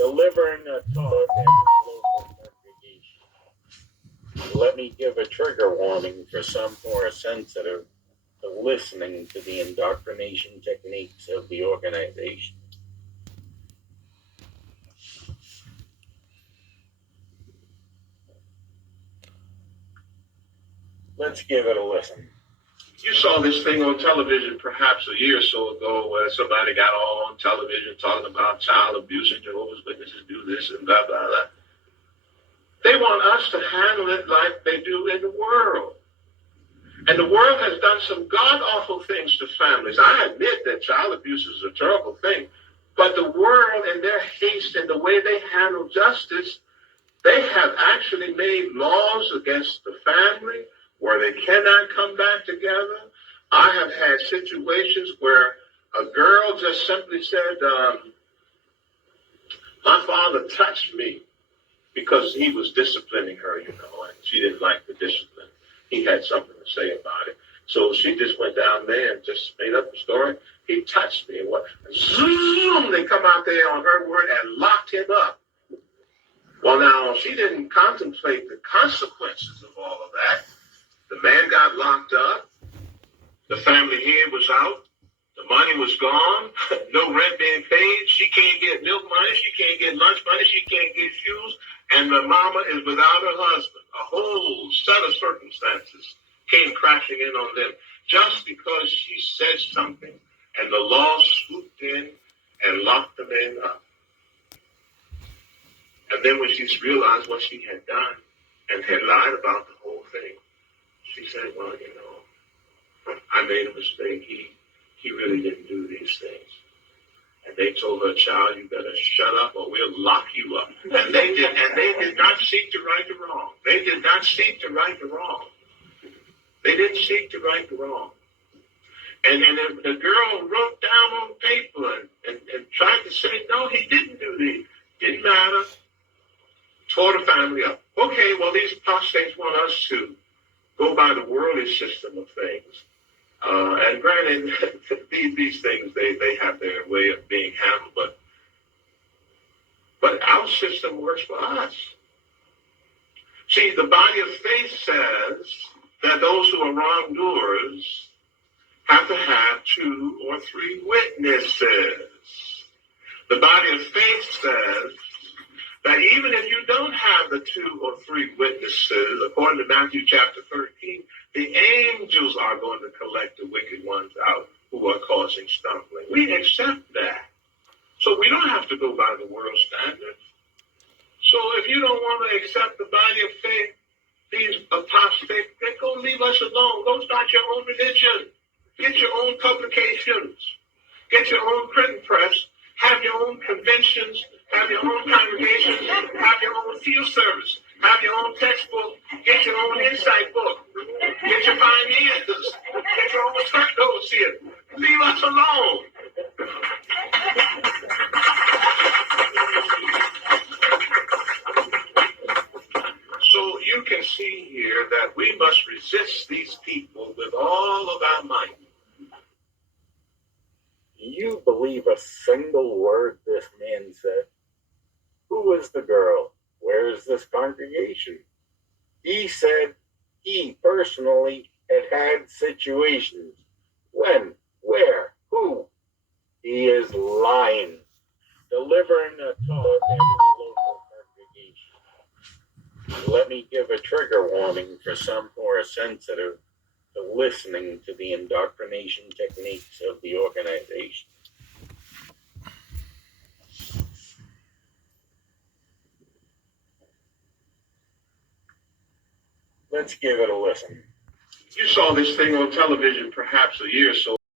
delivering a talk at his local congregation. Let me give a trigger warning for some who are sensitive to listening to the indoctrination techniques of the organization. Let's give it a listen. You saw this thing on television perhaps a year or so ago where somebody got all on television talking about child abuse and Jehovah's Witnesses do this and blah, blah, blah. They want us to handle it like they do in the world. And the world has done some god-awful things to families. I admit that child abuse is a terrible thing. But the world, in their haste and the way they handle justice, they have actually made laws against the family where they cannot come back together. I have had situations where a girl just simply said, my father touched me because he was disciplining her, and she didn't like the discipline. He had something to say about it. So she just went down there and just made up a story. He touched me. And zoom, they come out there on her word and locked him up. Well, now, she didn't contemplate the consequences of all of that. The man got locked up. The family head was out. The money was gone. No rent being paid. She can't get milk money. She can't get lunch money. She can't get shoes. And the mama is without her husband. A whole set of circumstances came crashing in on them just because she said something and the law swooped in and locked the man up. And then when she realized what she had done and had lied about the whole thing, she said, well, I made a mistake. He really didn't do these things. And they told her, child, you better shut up or we'll lock you up. And they did not seek to right the wrong. They did not seek to right the wrong. They didn't seek to right the wrong. And then the girl wrote down on paper and tried to say, no, he didn't do these. Didn't matter. Tore the family up. Okay, well, these apostates want us to go by the worldly system of things. And granted, these things, they have their way of being handled, but our system works for us. See, the body of faith says that those who are wrongdoers have to have 2 or 3 witnesses. The body of faith says that even if you don't have the 2 or 3 witnesses, according to Matthew chapter 13, the angels are going to collect the wicked ones out who are causing stumbling. We accept that. So we don't have to go by the world standards. So if you don't want to accept the body of faith, these apostates, then go leave us alone. Go start your own religion. Get your own publications. Get your own print press. Have your own conventions. Have your own congregations. Have your own field service. Have your own textbook. Get your own insight book. Get your pioneers. Get your own turtles here. Leave us alone. So you can see here that we must resist these people with all of our might. Do you believe a single word this man said? Who is the girl? Where is this congregation? He said he personally had situations. When? Where? Who? He is lying. Delivering a talk at his local congregation. Let me give a trigger warning for some who are sensitive to listening to the indoctrination techniques of the organization. Let's give it a listen. You saw this thing on television perhaps a year or so